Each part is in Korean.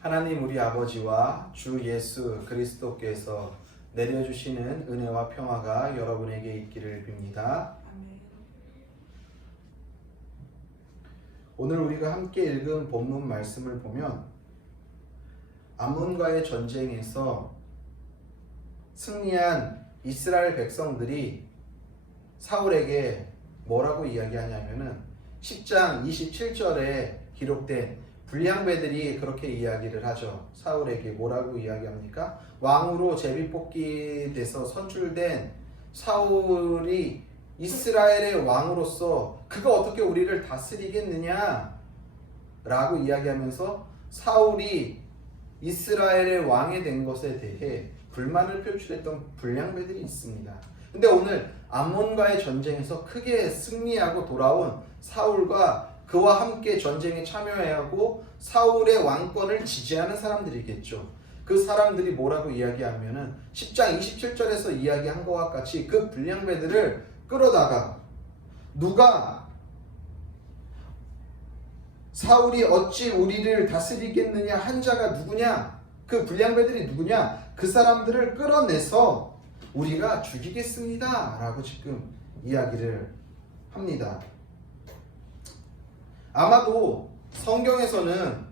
하나님 우리 아버지와 주 예수 그리스도께서 내려주시는 은혜와 평화가 여러분에게 있기를 빕니다. 오늘 우리가 함께 읽은 본문 말씀을 보면 암몬과의 전쟁에서 승리한 이스라엘 백성들이 사울에게 뭐라고 이야기하냐면은 10장 27절에 기록된 불량배들이 그렇게 이야기를 하죠. 사울에게 뭐라고 이야기합니까? 왕으로 제비뽑기 돼서 선출된 사울이 이스라엘의 왕으로서 그가 어떻게 우리를 다스리겠느냐 라고 이야기하면서 사울이 이스라엘의 왕이 된 것에 대해 불만을 표출했던 불량배들이 있습니다. 근데 오늘 암몬과의 전쟁에서 크게 승리하고 돌아온 사울과 그와 함께 전쟁에 참여하고 사울의 왕권을 지지하는 사람들이겠죠. 그 사람들이 뭐라고 이야기하면은 10장 27절에서 이야기한 것과 같이 그 불량배들을 끌어다가 누가 사울이 어찌 우리를 다스리겠느냐 한 자가 누구냐, 그 불량배들이 누구냐, 그 사람들을 끌어내서 우리가 죽이겠습니다 라고 지금 이야기를 합니다. 아마도 성경에서는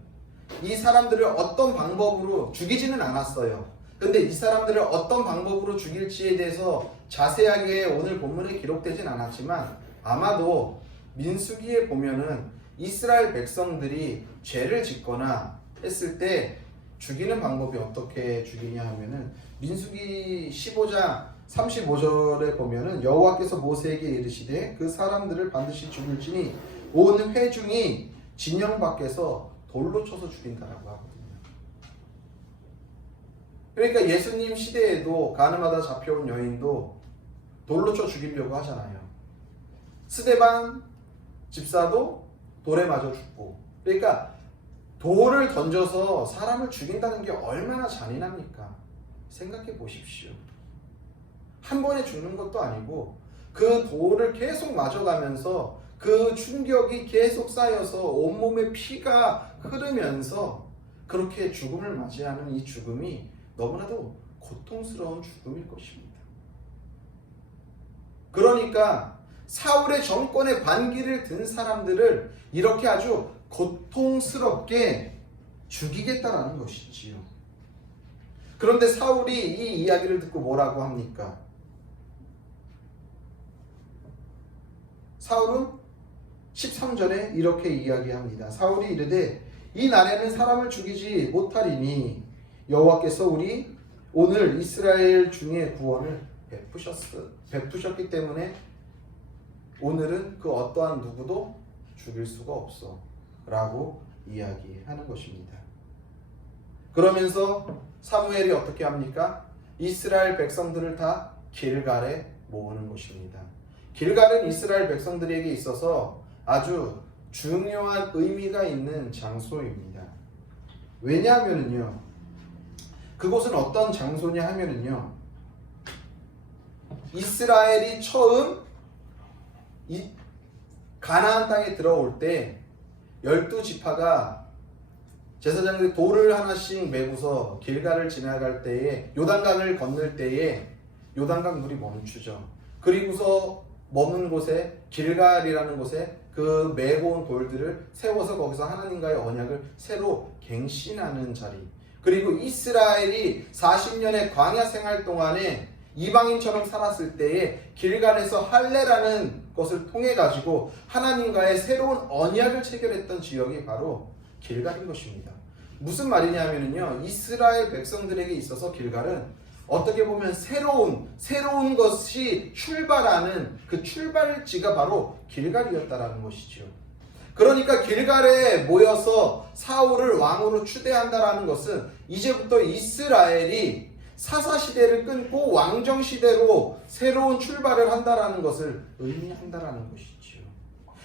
이 사람들을 어떤 방법으로 죽이지는 않았어요. 근데 이 사람들을 어떤 방법으로 죽일지에 대해서 자세하게 오늘 본문에 기록되진 않았지만 아마도 민수기에 보면은 이스라엘 백성들이 죄를 짓거나 했을 때 죽이는 방법이 어떻게 죽이냐 하면은 민수기 15장 35절에 보면은 여호와께서 모세에게 이르시되 그 사람들을 반드시 죽일지니 온 회중이 진영 밖에서 돌로 쳐서 죽인다라고 하거든요. 그러니까 예수님 시대에도 가늠하다 잡혀온 여인도 돌로 쳐 죽이려고 하잖아요. 스데반 집사도 돌에 맞아 죽고. 그러니까 돌을 던져서 사람을 죽인다는 게 얼마나 잔인합니까? 생각해 보십시오. 한 번에 죽는 것도 아니고 그 돌을 계속 맞아가면서 그 충격이 계속 쌓여서 온몸에 피가 흐르면서 그렇게 죽음을 맞이하는 이 죽음이 너무나도 고통스러운 죽음일 것입니다. 그러니까 사울의 정권에 반기를 든 사람들을 이렇게 아주 고통스럽게 죽이겠다라는 것이지요. 그런데 사울이 이 이야기를 듣고 뭐라고 합니까? 사울은 13절에 이렇게 이야기합니다. 사울이 이르되 이 날에는 사람을 죽이지 못하리니 여호와께서 우리 오늘 이스라엘 중에 구원을 베푸셨기 때문에 오늘은 그 어떠한 누구도 죽일 수가 없어 라고 이야기하는 것입니다. 그러면서 사무엘이 어떻게 합니까? 이스라엘 백성들을 다 길갈에 모으는 것입니다. 길갈은 이스라엘 백성들에게 있어서 아주 중요한 의미가 있는 장소입니다. 왜냐하면요, 그곳은 어떤 장소냐 하면요, 이스라엘이 처음 이 가나안 땅에 들어올 때 12지파가 제사장들이 돌을 하나씩 메고서 길갈을 지나갈 때에 요단강을 건널 때에 요단강 물이 멈추죠. 그리고서 머문 곳에 길갈이라는 곳에 그 메고 온 돌들을 세워서 거기서 하나님과의 언약을 새로 갱신하는 자리. 그리고 이스라엘이 40년의 광야 생활 동안에 이방인처럼 살았을 때에 길갈에서 할례라는 것을 통해 가지고 하나님과의 새로운 언약을 체결했던 지역이 바로 길갈인 것입니다. 무슨 말이냐면요, 이스라엘 백성들에게 있어서 길갈은 어떻게 보면 새로운 것이 출발하는 그 출발지가 바로 길갈이었다라는 것이죠. 그러니까 길갈에 모여서 사울을 왕으로 추대한다라는 것은 이제부터 이스라엘이 사사시대를 끊고 왕정시대로 새로운 출발을 한다라는 것을 의미한다라는 것이죠.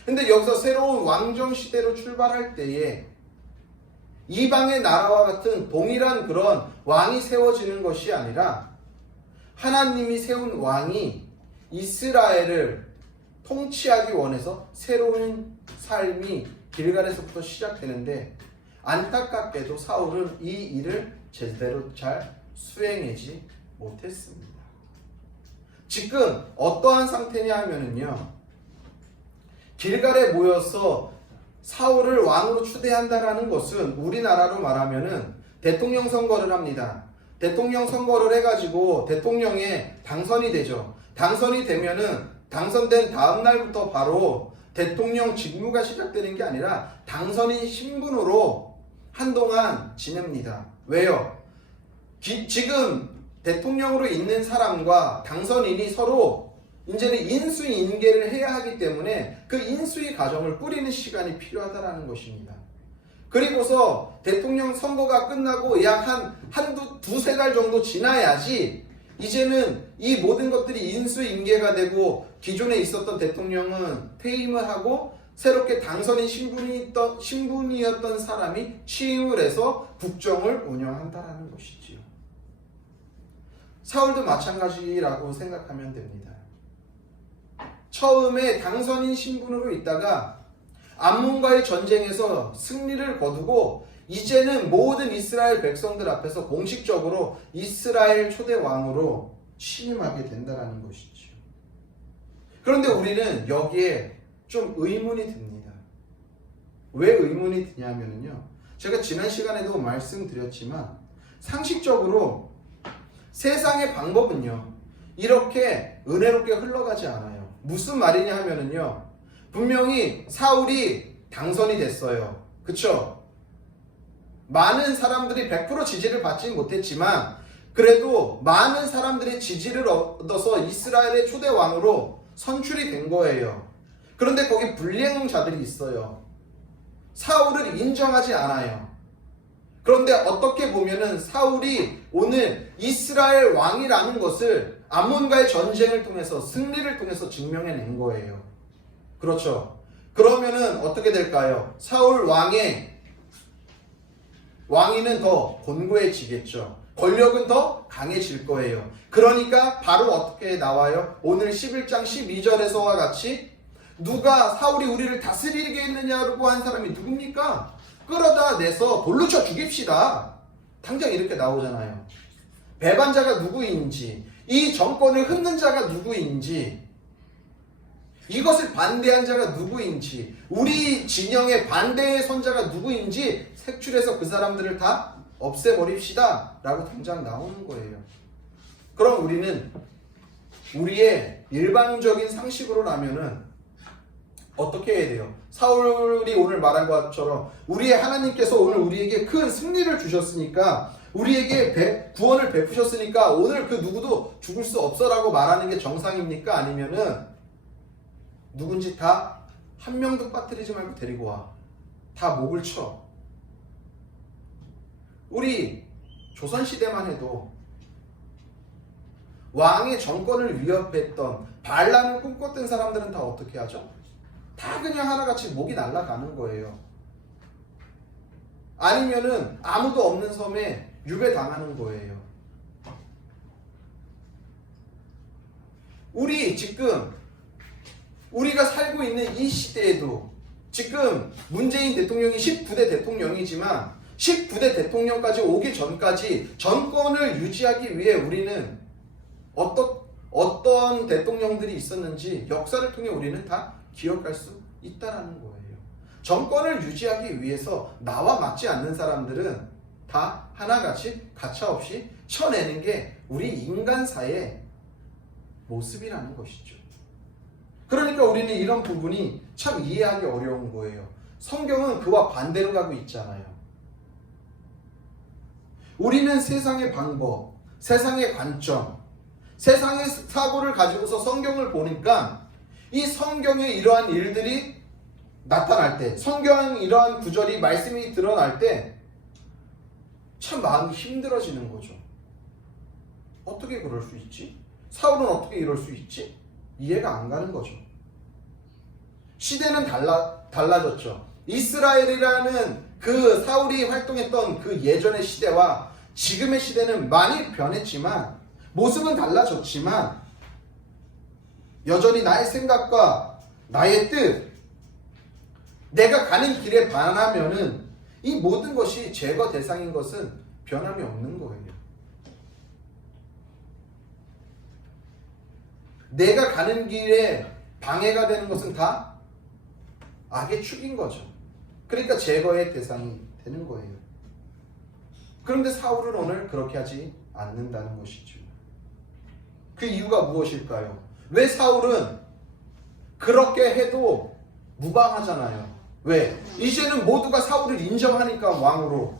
근데 여기서 새로운 왕정시대로 출발할 때에 이방의 나라와 같은 동일한 그런 왕이 세워지는 것이 아니라 하나님이 세운 왕이 이스라엘을 통치하기 원해서 새로운 삶이 길갈에서부터 시작되는데 안타깝게도 사울은 이 일을 제대로 잘 수행하지 못했습니다. 지금 어떠한 상태냐 하면은요, 길갈에 모여서 사울을 왕으로 추대한다라는 것은 우리나라로 말하면은 대통령 선거를 합니다. 대통령 선거를 해가지고 대통령에 당선이 되죠. 당선이 되면은 당선된 다음 날부터 바로 대통령 직무가 시작되는 게 아니라 당선인 신분으로 한동안 지냅니다. 왜요? 지금 대통령으로 있는 사람과 당선인이 서로 이제는 인수인계를 해야 하기 때문에 그 인수위 과정을 꾸리는 시간이 필요하다라는 것입니다. 그리고서 대통령 선거가 끝나고 약 두세 달 정도 지나야지 이제는 이 모든 것들이 인수인계가 되고 기존에 있었던 대통령은 퇴임을 하고 새롭게 당선인 신분이었던 사람이 취임을 해서 국정을 운영한다라는 것이지요. 사울도 마찬가지라고 생각하면 됩니다. 처음에 당선인 신분으로 있다가 암몬과의 전쟁에서 승리를 거두고 이제는 모든 이스라엘 백성들 앞에서 공식적으로 이스라엘 초대 왕으로 취임하게 된다는 것이죠. 그런데 우리는 여기에 좀 의문이 듭니다. 왜 의문이 드냐면요, 제가 지난 시간에도 말씀드렸지만 상식적으로 세상의 방법은요 이렇게 은혜롭게 흘러가지 않아요. 무슨 말이냐 하면은요, 분명히 사울이 당선이 됐어요. 그쵸? 많은 사람들이 100% 지지를 받지 못했지만 그래도 많은 사람들의 지지를 얻어서 이스라엘의 초대 왕으로 선출이 된 거예요. 그런데 거기 불량자들이 있어요. 사울을 인정하지 않아요. 그런데 어떻게 보면은 사울이 오늘 이스라엘 왕이라는 것을 암몬과의 전쟁을 통해서 승리를 통해서 증명해낸 거예요. 그렇죠? 그러면은 어떻게 될까요? 사울 왕위는 더 곤고해지겠죠. 권력은 더 강해질 거예요. 그러니까 바로 어떻게 나와요? 오늘 11장 12절에서와 같이 누가 사울이 우리를 다스리게 했느냐고 한 사람이 누굽니까? 끌어다 내서 돌로 쳐 죽입시다. 당장 이렇게 나오잖아요. 배반자가 누구인지, 이 정권을 흠는 자가 누구인지, 이것을 반대한 자가 누구인지, 우리 진영의 반대의 선자가 누구인지 색출해서 그 사람들을 다 없애버립시다 라고 당장 나오는 거예요. 그럼 우리는 우리의 일반적인 상식으로라면은 어떻게 해야 돼요? 사울이 오늘 말한 것처럼 우리의 하나님께서 오늘 우리에게 큰 승리를 주셨으니까, 우리에게 구원을 베푸셨으니까 오늘 그 누구도 죽을 수 없어라고 말하는 게 정상입니까? 아니면은 누군지 다 한 명도 빠뜨리지 말고 데리고 와. 다 목을 쳐. 우리 조선시대만 해도 왕의 정권을 위협했던 반란을 꿈꿨던 사람들은 다 어떻게 하죠? 다 그냥 하나같이 목이 날아가는 거예요. 아니면은 아무도 없는 섬에 유배당하는 거예요. 우리가 살고 있는 이 시대에도 지금 문재인 대통령이 19대 대통령이지만 19대 대통령까지 오기 전까지 정권을 유지하기 위해 우리는 어떤 대통령들이 있었는지 역사를 통해 우리는 다 기억할 수 있다라는 거예요. 정권을 유지하기 위해서 나와 맞지 않는 사람들은 다 하나같이 가차없이 쳐내는 게 우리 인간사의 모습이라는 것이죠. 그러니까 우리는 이런 부분이 참 이해하기 어려운 거예요. 성경은 그와 반대로 가고 있잖아요. 우리는 세상의 방법, 세상의 관점, 세상의 사고를 가지고서 성경을 보니까 이 성경에 이러한 일들이 나타날 때, 성경 이러한 구절이 말씀이 드러날 때 참 마음이 힘들어지는 거죠. 어떻게 그럴 수 있지? 사울은 어떻게 이럴 수 있지? 이해가 안 가는 거죠. 시대는 달라졌죠. 이스라엘이라는 그 사울이 활동했던 그 예전의 시대와 지금의 시대는 많이 변했지만, 모습은 달라졌지만 여전히 나의 생각과 나의 뜻, 내가 가는 길에 반하면은 이 모든 것이 제거 대상인 것은 변함이 없는 거예요. 내가 가는 길에 방해가 되는 것은 다 악의 축인 거죠. 그러니까 제거의 대상이 되는 거예요. 그런데 사울은 오늘 그렇게 하지 않는다는 것이죠. 그 이유가 무엇일까요? 왜 사울은 그렇게 해도 무방하잖아요. 왜? 이제는 모두가 사울을 인정하니까 왕으로.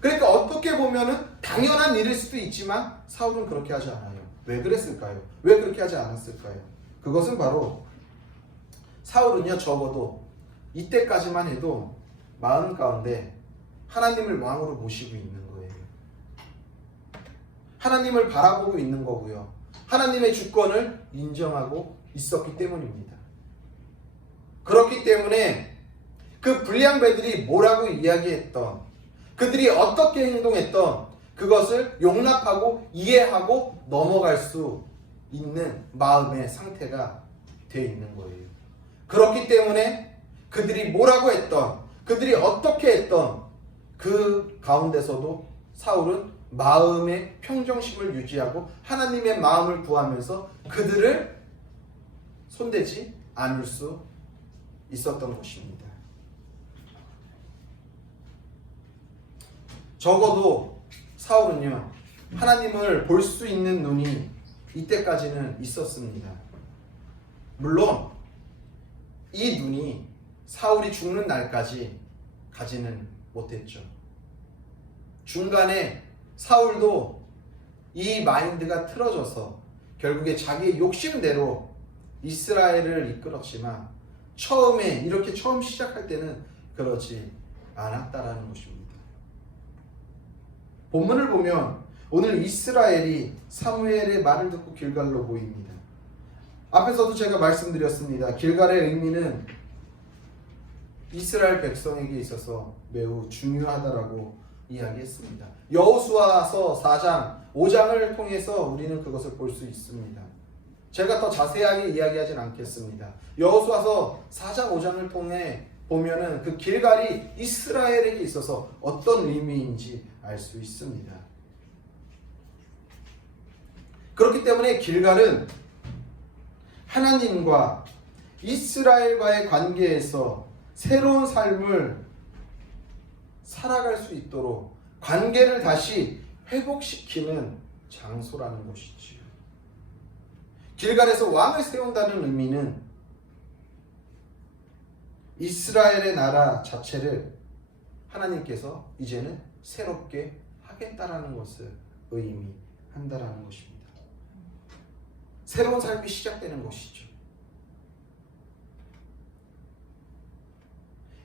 그러니까 어떻게 보면은 당연한 일일 수도 있지만 사울은 그렇게 하지 않아요. 왜 그랬을까요? 왜 그렇게 하지 않았을까요? 그것은 바로 사울은요, 적어도 이때까지만 해도 마음 가운데 하나님을 왕으로 모시고 있는 거예요. 하나님을 바라보고 있는 거고요. 하나님의 주권을 인정하고 있었기 때문입니다. 그렇기 때문에 그 불량배들이 뭐라고 이야기했던, 그들이 어떻게 행동했던 그것을 용납하고 이해하고 넘어갈 수 있는 마음의 상태가 되어 있는 거예요. 그렇기 때문에 그들이 뭐라고 했던, 그들이 어떻게 했던 그 가운데서도 사울은 마음의 평정심을 유지하고 하나님의 마음을 구하면서 그들을 손대지 않을 수 있었던 것입니다. 적어도 사울은요, 하나님을 볼 수 있는 눈이 이때까지는 있었습니다. 물론 이 눈이 사울이 죽는 날까지 가지는 못했죠. 중간에 사울도 이 마인드가 틀어져서 결국에 자기의 욕심대로 이스라엘을 이끌었지만 이렇게 처음 시작할 때는 그렇지 않았다라는 것입니다. 본문을 보면 오늘 이스라엘이 사무엘의 말을 듣고 길갈로 모입니다. 앞에서도 제가 말씀드렸습니다. 길갈의 의미는 이스라엘 백성에게 있어서 매우 중요하다라고 이야기했습니다. 여호수아서 4장, 5장을 통해서 우리는 그것을 볼 수 있습니다. 제가 더 자세하게 이야기하진 않겠습니다. 여호수아서 4장, 5장을 통해 보면은 그 길갈이 이스라엘에게 있어서 어떤 의미인지 알 수 있습니다. 그렇기 때문에 길갈은 하나님과 이스라엘과의 관계에서 새로운 삶을 살아갈 수 있도록 관계를 다시 회복시키는 장소라는 것이지요. 길갈에서 왕을 세운다는 의미는 이스라엘의 나라 자체를 하나님께서 이제는 새롭게 하겠다라는 것을 의미한다라는 것입니다. 새로운 삶이 시작되는 것이죠.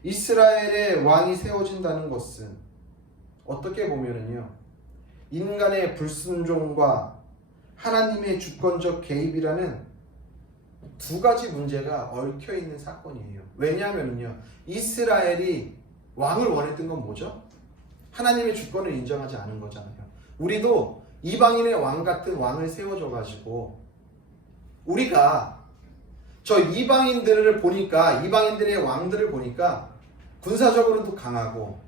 이스라엘의 왕이 세워진다는 것은 어떻게 보면은요, 인간의 불순종과 하나님의 주권적 개입이라는 두 가지 문제가 얽혀 있는 사건이에요. 왜냐하면요, 이스라엘이 왕을 원했던 건 뭐죠? 하나님의 주권을 인정하지 않은 거잖아요. 우리도 이방인의 왕 같은 왕을 세워줘가지고 우리가 저 이방인들을 보니까, 이방인들의 왕들을 보니까 군사적으로도 강하고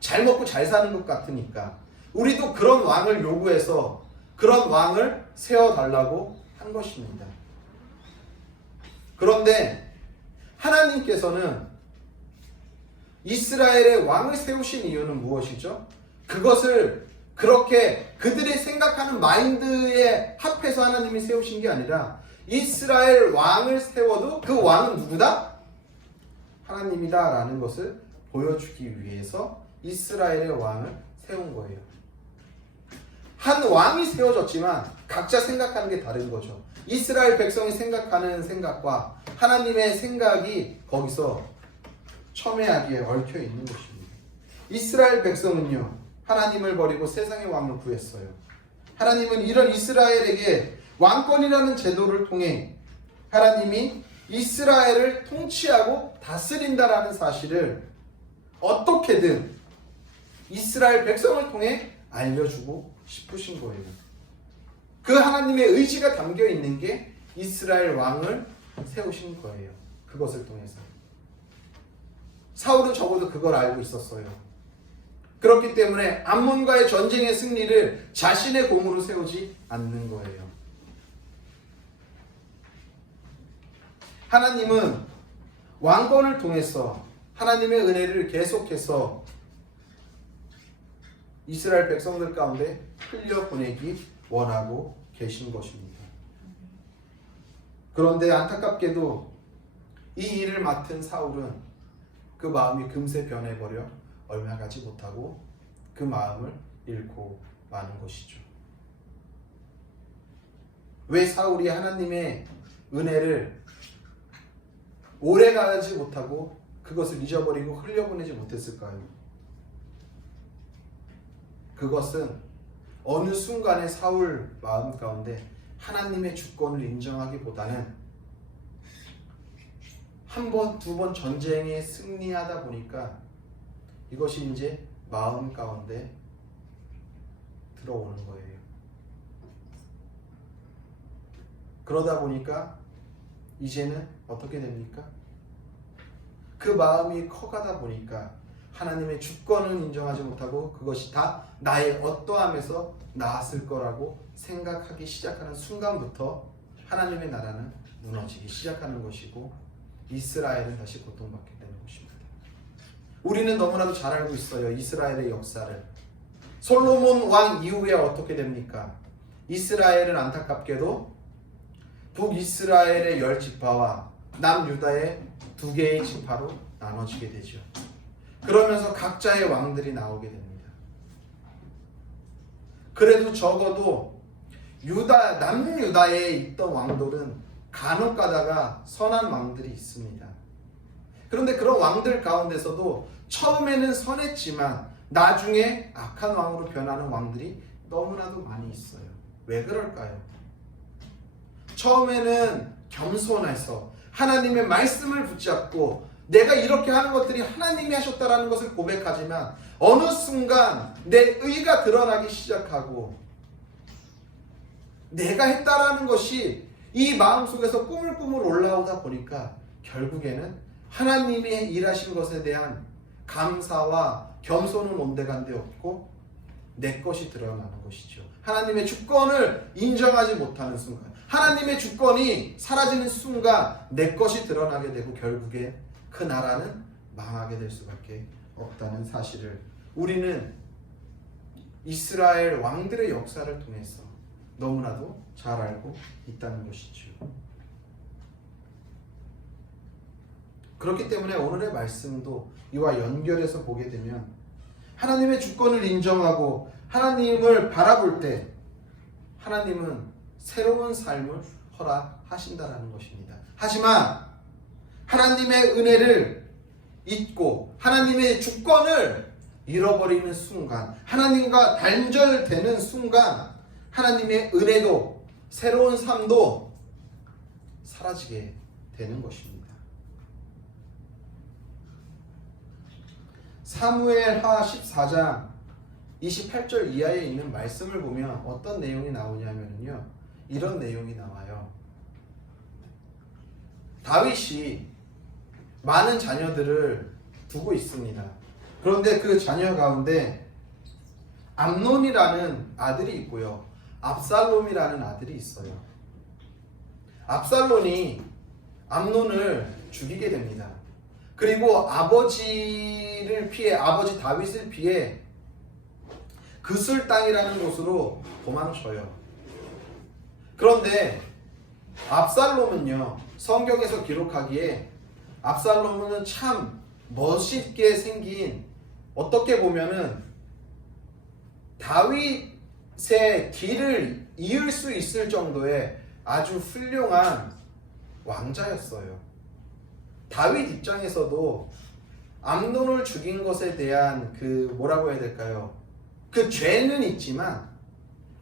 잘 먹고 잘 사는 것 같으니까 우리도 그런 왕을 요구해서 그런 왕을 세워달라고 한 것입니다. 그런데 하나님께서는 이스라엘의 왕을 세우신 이유는 무엇이죠? 그것을 그렇게 그들이 생각하는 마인드에 합해서 하나님이 세우신 게 아니라 이스라엘 왕을 세워도 그 왕은 누구다? 하나님이다 라는 것을 보여주기 위해서 이스라엘의 왕을 세운 거예요. 한 왕이 세워졌지만 각자 생각하는 게 다른 거죠. 이스라엘 백성이 생각하는 생각과 하나님의 생각이 거기서 첨예하게 얽혀 있는 것입니다. 이스라엘 백성은요, 하나님을 버리고 세상의 왕을 구했어요. 하나님은 이런 이스라엘에게 왕권이라는 제도를 통해 하나님이 이스라엘을 통치하고 다스린다라는 사실을 어떻게든 이스라엘 백성을 통해 알려주고 싶으신 거예요. 그 하나님의 의지가 담겨 있는 게 이스라엘 왕을 세우신 거예요. 그것을 통해서. 사울은 적어도 그걸 알고 있었어요. 그렇기 때문에 암몬과의 전쟁의 승리를 자신의 공으로 세우지 않는 거예요. 하나님은 왕권을 통해서 하나님의 은혜를 계속해서 이스라엘 백성들 가운데 흘려보내기 원하고 계신 것입니다. 그런데 안타깝게도 이 일을 맡은 사울은 그 마음이 금세 변해버려 얼마 가지 못하고 그 마음을 잃고 마는 것이죠. 왜 사울이 하나님의 은혜를 오래 가지 못하고 그것을 잊어버리고 흘려보내지 못했을까요? 그것은 어느 순간에 사울 마음 가운데 하나님의 주권을 인정하기보다는 한 번, 두 번 전쟁에 승리하다 보니까 이것이 이제 마음 가운데 들어오는 거예요. 그러다 보니까 이제는 어떻게 됩니까? 그 마음이 커가다 보니까 하나님의 주권은 인정하지 못하고 그것이 다 나의 어떠함에서 나았을 거라고 생각하기 시작하는 순간부터 하나님의 나라는 무너지기 시작하는 것이고 이스라엘은 다시 고통받게 되는 것입니다. 우리는 너무나도 잘 알고 있어요. 이스라엘의 역사를. 솔로몬 왕 이후에 어떻게 됩니까? 이스라엘은 안타깝게도 북이스라엘의 10지파와 남유다의 2개의 지파로 나눠지게 되죠. 그러면서 각자의 왕들이 나오게 됩니다. 그래도 적어도 남유다에 있던 왕들은 간혹 가다가 선한 왕들이 있습니다. 그런데 그런 왕들 가운데서도 처음에는 선했지만 나중에 악한 왕으로 변하는 왕들이 너무나도 많이 있어요. 왜 그럴까요? 처음에는 겸손해서 하나님의 말씀을 붙잡고 내가 이렇게 하는 것들이 하나님이 하셨다라는 것을 고백하지만 어느 순간 내 의가 드러나기 시작하고 내가 했다라는 것이 이 마음속에서 꾸물꾸물 올라오다 보니까 결국에는 하나님이 일하신 것에 대한 감사와 겸손은 온데간데 없고 내 것이 드러나는 것이죠. 하나님의 주권을 인정하지 못하는 순간, 하나님의 주권이 사라지는 순간 내 것이 드러나게 되고 결국에 그 나라는 망하게 될 수밖에 없다는 사실을 우리는 이스라엘 왕들의 역사를 통해서 너무나도 잘 알고 있다는 것이죠. 그렇기 때문에 오늘의 말씀도 이와 연결해서 보게 되면 하나님의 주권을 인정하고 하나님을 바라볼 때 하나님은 새로운 삶을 허락하신다는 것입니다. 하지만 하나님의 은혜를 잊고 하나님의 주권을 잃어버리는 순간, 하나님과 단절되는 순간 하나님의 은혜도 새로운 삶도 사라지게 되는 것입니다. 사무엘하 14장 28절 이하에 있는 말씀을 보면 어떤 내용이 나오냐면요, 이런 내용이 나와요. 다윗이 많은 자녀들을 두고 있습니다. 그런데 그 자녀 가운데 암논이라는 아들이 있고요, 압살롬이라는 아들이 있어요. 압살롬이 암논을 죽이게 됩니다. 그리고 아버지를 피해, 아버지 다윗을 피해 그술 땅이라는 곳으로 도망쳐요. 그런데 압살롬은요, 성경에서 기록하기에 압살롬은 참 멋있게 생긴, 어떻게 보면은 다윗의 뒤를 이을 수 있을 정도의 아주 훌륭한 왕자였어요. 다윗 입장에서도 암논을 죽인 것에 대한 그 뭐라고 해야 될까요? 그 죄는 있지만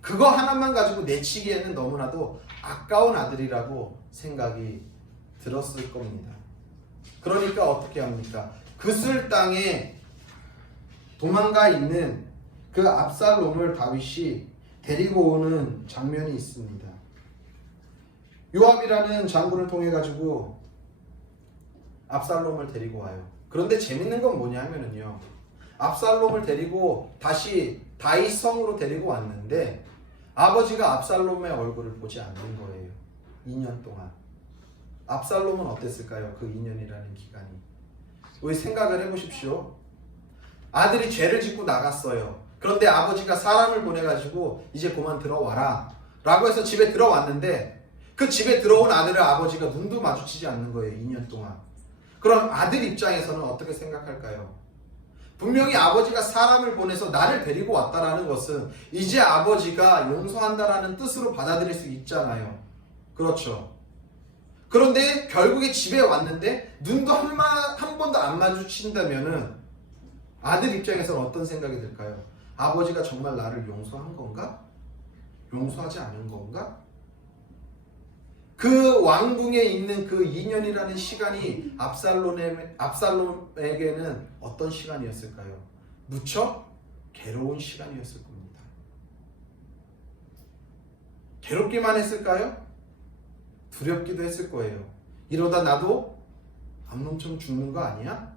그거 하나만 가지고 내치기에는 너무나도 아까운 아들이라고 생각이 들었을 겁니다. 그러니까 어떻게 합니까? 그술 땅에 도망가 있는 그 압살롬을 다윗이 데리고 오는 장면이 있습니다. 요압이라는 장군을 통해 가지고 압살롬을 데리고 와요. 그런데 재밌는 건 뭐냐면은요. 압살롬을 데리고 다시 다윗 성으로 데리고 왔는데 아버지가 압살롬의 얼굴을 보지 않는 거예요. 2년 동안. 압살롬은 어땠을까요? 그 2년이라는 기간이. 우리 생각을 해보십시오. 아들이 죄를 짓고 나갔어요. 그런데 아버지가 사람을 보내가지고 이제 그만 들어와라 라고 해서 집에 들어왔는데 그 집에 들어온 아들을 아버지가 눈도 마주치지 않는 거예요. 2년 동안. 그럼 아들 입장에서는 어떻게 생각할까요? 분명히 아버지가 사람을 보내서 나를 데리고 왔다라는 것은 이제 아버지가 용서한다라는 뜻으로 받아들일 수 있잖아요. 그렇죠. 그런데 결국에 집에 왔는데 눈도 한 번도 안 마주친다면은 아들 입장에서는 어떤 생각이 들까요? 아버지가 정말 나를 용서한 건가? 용서하지 않은 건가? 그 왕궁에 있는 그 2년이라는 시간이 압살롬에게는 어떤 시간이었을까요? 무척 괴로운 시간이었을 겁니다. 괴롭기만 했을까요? 두렵기도 했을 거예요. 이러다 나도 암놈처럼 죽는 거 아니야?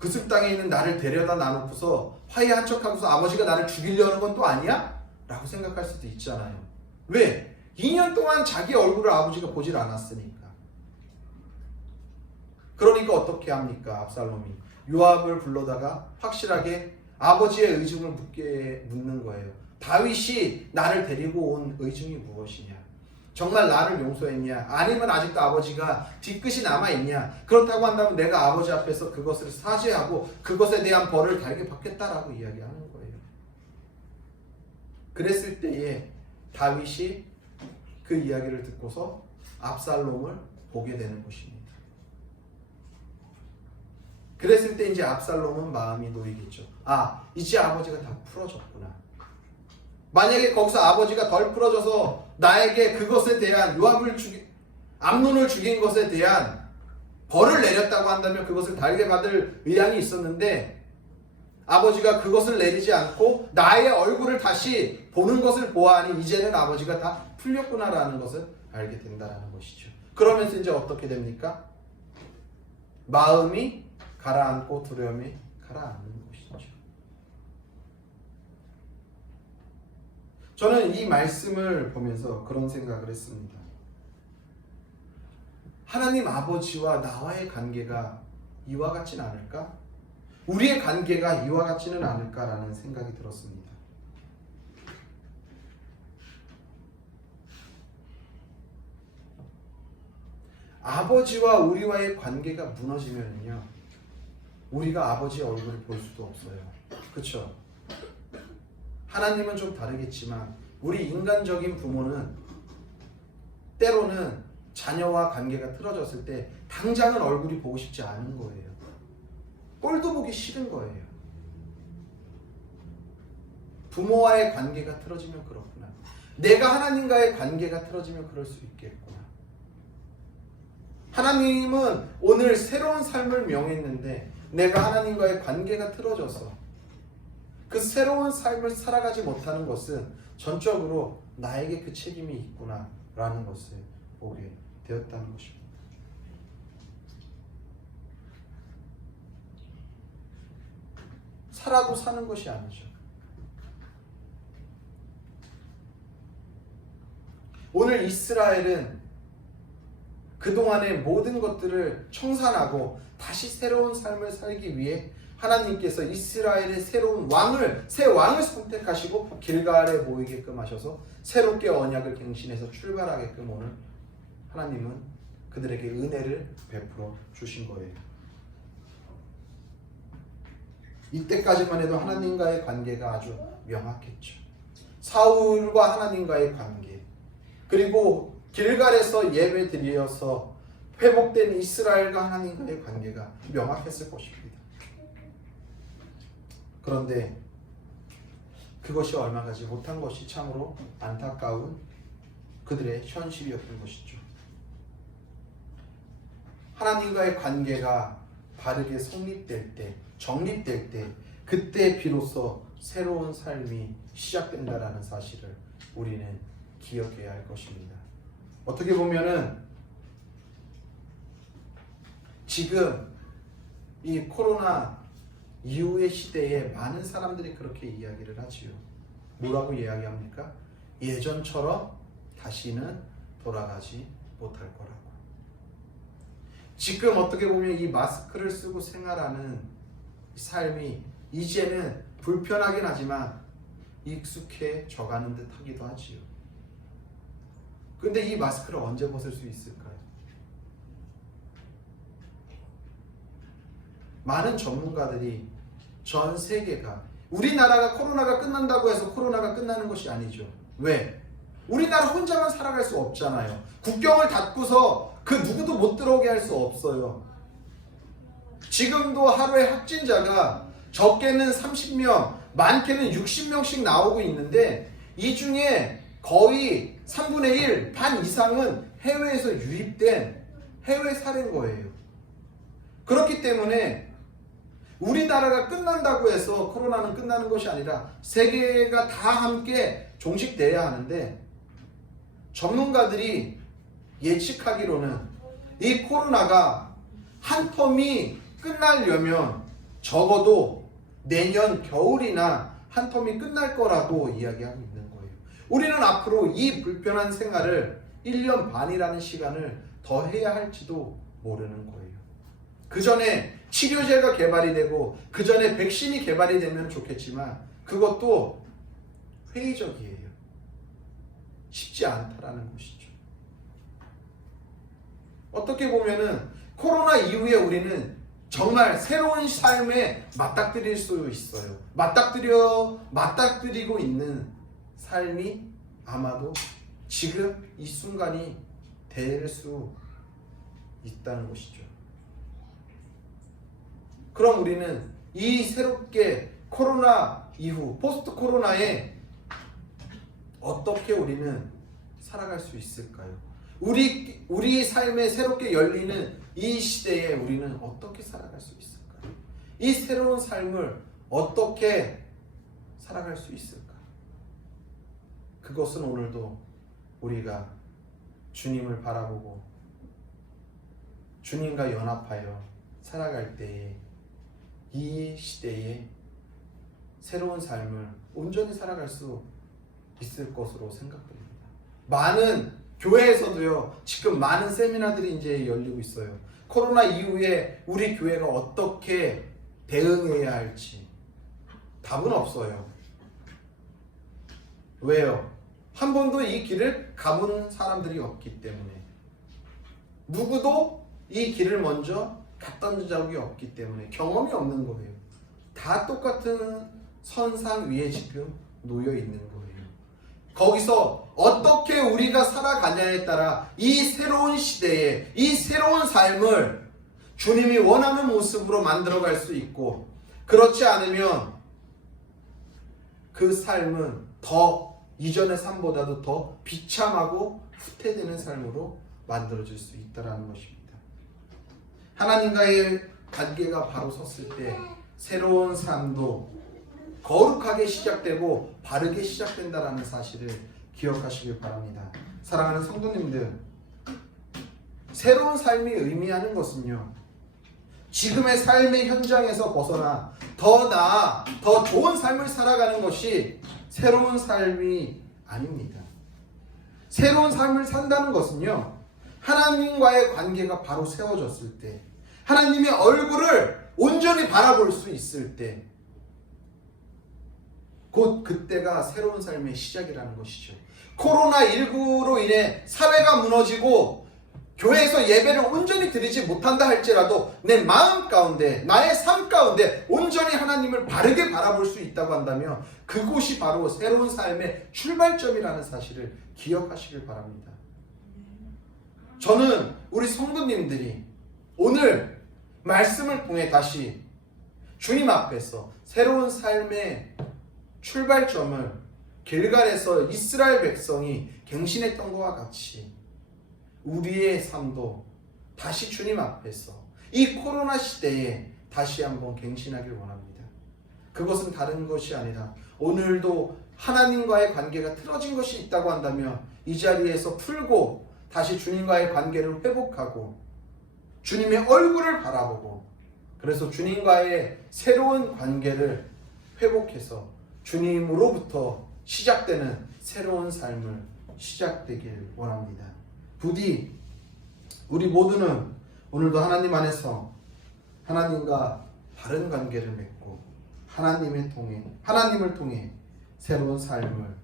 그 숲 땅에 있는 나를 데려다 놔놓고서 화해한 척하고서 아버지가 나를 죽이려는 건 또 아니야? 라고 생각할 수도 있잖아요. 왜? 2년 동안 자기 얼굴을 아버지가 보질 않았으니까. 그러니까 어떻게 합니까? 압살롬이 요압을 불러다가 확실하게 아버지의 의중을 묻는 거예요. 다윗이 나를 데리고 온 의중이 무엇이냐? 정말 나를 용서했냐? 아니면 아직도 아버지가 뒤끝이 남아있냐? 그렇다고 한다면 내가 아버지 앞에서 그것을 사죄하고 그것에 대한 벌을 달게 받겠다라고 이야기하는 거예요. 그랬을 때에 다윗이 그 이야기를 듣고서 압살롬을 보게 되는 것입니다. 그랬을 때 이제 압살롬은 마음이 놓이겠죠. 아, 이제 아버지가 다 풀어졌구나. 만약에 거기서 아버지가 덜 풀어져서 나에게 그것에 대한 암논을 죽인 것에 대한 벌을 내렸다고 한다면 그것을 달게 받을 의향이 있었는데 아버지가 그것을 내리지 않고 나의 얼굴을 다시 보는 것을 보아하니 이제는 아버지가 다 풀렸구나라는 것을 알게 된다는 것이죠. 그러면서 이제 어떻게 됩니까? 마음이 가라앉고 두려움이 가라앉는 것이죠. 저는 이 말씀을 보면서 그런 생각을 했습니다. 하나님 아버지와 나와의 관계가 이와 같진 않을까? 우리의 관계가 이와 같지는 않을까라는 생각이 들었습니다. 아버지와 우리와의 관계가 무너지면요, 우리가 아버지의 얼굴을 볼 수도 없어요. 그렇죠? 하나님은 좀 다르겠지만 우리 인간적인 부모는 때로는 자녀와 관계가 틀어졌을 때 당장은 얼굴이 보고 싶지 않은 거예요. 꼴도 보기 싫은 거예요. 부모와의 관계가 틀어지면 그렇구나. 내가 하나님과의 관계가 틀어지면 그럴 수 있겠구나. 하나님은 오늘 새로운 삶을 명했는데 내가 하나님과의 관계가 틀어져서 그 새로운 삶을 살아가지 못하는 것은 전적으로 나에게 그 책임이 있구나 라는 것을 보게 되었다는 것입니다. 살아도 사는 것이 아니죠. 오늘 이스라엘은 그동안의 모든 것들을 청산하고 다시 새로운 삶을 살기 위해 하나님께서 이스라엘의 새로운 새 왕을 선택하시고 길갈에 모이게끔 하셔서 새롭게 언약을 갱신해서 출발하게끔 오늘 하나님은 그들에게 은혜를 베풀어 주신 거예요. 이때까지만 해도 하나님과의 관계가 아주 명확했죠. 사울과 하나님과의 관계, 그리고 길갈에서 예배 드리어서 회복된 이스라엘과 하나님과의 관계가 명확했을 것입니다. 그런데 그것이 얼마 가지 못한 것이 참으로 안타까운 그들의 현실이었던 것이죠. 하나님과의 관계가 바르게 성립될 때, 정립될 때, 그때 비로소 새로운 삶이 시작된다라는 사실을 우리는 기억해야 할 것입니다. 어떻게 보면은 지금 이 코로나 이후의 시대에 많은 사람들이 그렇게 이야기를 하지요. 뭐라고 이야기합니까? 예전처럼 다시는 돌아가지 못할 거라고. 지금 어떻게 보면 이 마스크를 쓰고 생활하는 삶이 이제는 불편하긴 하지만 익숙해져가는 듯 하기도 하지요. 근데 이 마스크를 언제 벗을 수 있을까요? 많은 전문가들이 전 세계가, 우리나라가 코로나가 끝난다고 해서 코로나가 끝나는 것이 아니죠. 왜? 우리나라 혼자만 살아갈 수 없잖아요. 국경을 닫고서 그 누구도 못 들어오게 할 수 없어요. 지금도 하루에 확진자가 적게는 30명, 많게는 60명씩 나오고 있는데 이 중에 거의 3분의 1, 반 이상은 해외에서 유입된 해외 사례인 거예요. 그렇기 때문에 우리나라가 끝난다고 해서 코로나는 끝나는 것이 아니라 세계가 다 함께 종식돼야 하는데, 전문가들이 예측하기로는 이 코로나가 한 텀이 끝나려면 적어도 내년 겨울이나 한 텀이 끝날 거라고 이야기하고 있는 거예요. 우리는 앞으로 이 불편한 생활을 1년 반이라는 시간을 더 해야 할지도 모르는 거예요. 그 전에 치료제가 개발이 되고 그 전에 백신이 개발이 되면 좋겠지만 그것도 회의적이에요. 쉽지 않다라는 것이죠. 어떻게 보면은 코로나 이후에 우리는 정말 새로운 삶에 맞닥뜨릴 수 있어요. 맞닥뜨리고 있는 삶이 아마도 지금 이 순간이 될 수 있다는 것이죠. 그럼 우리는 이 새롭게 코로나 이후 포스트 코로나에 어떻게 우리는 살아갈 수 있을까요? 우리 삶에 새롭게 열리는 이 시대에 우리는 어떻게 살아갈 수 있을까요? 이 새로운 삶을 어떻게 살아갈 수 있을까? 그것은 오늘도 우리가 주님을 바라보고 주님과 연합하여 살아갈 때에 이 시대에 새로운 삶을 온전히 살아갈 수 있을 것으로 생각됩니다. 많은 교회에서도요, 지금 많은 세미나들이 이제 열리고 있어요. 코로나 이후에 우리 교회가 어떻게 대응해야 할지 답은 없어요. 왜요? 한 번도 이 길을 가본 사람들이 없기 때문에, 누구도 이 길을 먼저 갔던 적이 없기 때문에 경험이 없는 거예요. 다 똑같은 선상 위에 지금 놓여 있는 거예요. 거기서 어떻게 우리가 살아가냐에 따라 이 새로운 시대에 이 새로운 삶을 주님이 원하는 모습으로 만들어갈 수 있고, 그렇지 않으면 그 삶은 더 이전의 삶보다도 더 비참하고 후퇴되는 삶으로 만들어질 수 있다는 것입니다. 하나님과의 관계가 바로 섰을 때 새로운 삶도 거룩하게 시작되고 바르게 시작된다는 사실을 기억하시길 바랍니다. 사랑하는 성도님들, 새로운 삶이 의미하는 것은요, 지금의 삶의 현장에서 벗어나 더 나아 더 좋은 삶을 살아가는 것이 새로운 삶이 아닙니다. 새로운 삶을 산다는 것은요, 하나님과의 관계가 바로 세워졌을 때, 하나님의 얼굴을 온전히 바라볼 수 있을 때, 곧 그때가 새로운 삶의 시작이라는 것이죠. 코로나19로 인해 사회가 무너지고 교회에서 예배를 온전히 드리지 못한다 할지라도 내 마음 가운데, 나의 삶 가운데 온전히 하나님을 바르게 바라볼 수 있다고 한다면 그곳이 바로 새로운 삶의 출발점이라는 사실을 기억하시길 바랍니다. 저는 우리 성도님들이 오늘 말씀을 통해 다시 주님 앞에서 새로운 삶의 출발점을 길갈에서 이스라엘 백성이 갱신했던 것과 같이 우리의 삶도 다시 주님 앞에서 이 코로나 시대에 다시 한번 갱신하길 원합니다. 그것은 다른 것이 아니라 오늘도 하나님과의 관계가 틀어진 것이 있다고 한다면 이 자리에서 풀고 다시 주님과의 관계를 회복하고 주님의 얼굴을 바라보고 그래서 주님과의 새로운 관계를 회복해서 주님으로부터 시작되는 새로운 삶을 시작되길 원합니다. 부디 우리 모두는 오늘도 하나님 안에서 하나님과 바른 관계를 맺고 하나님을 통해 새로운 삶을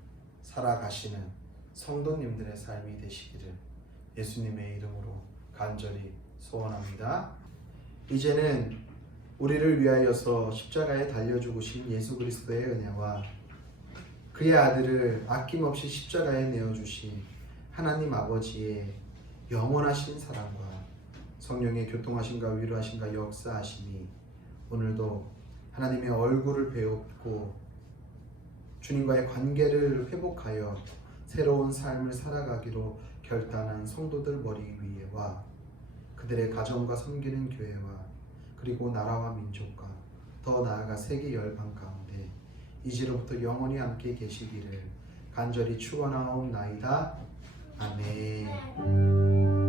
살아가시는 성도님들의 삶이 되시기를 예수님의 이름으로 간절히 소원합니다. 이제는 우리를 위하여서 십자가에 달려 죽으신 예수 그리스도의 은혜와 그의 아들을 아낌없이 십자가에 내어주신 하나님 아버지의 영원하신 사랑과 성령의 교통하심과 위로하심과 역사하심이 오늘도 하나님의 얼굴을 배웠고 주님과의 관계를 회복하여 새로운 삶을 살아가기로 결단한 성도들 머리 위에와 그들의 가정과 섬기는 교회와 그리고 나라와 민족과 더 나아가 세계 열방 가운데 이제로부터 영원히 함께 계시기를 간절히 축원하옵나이다. 아멘.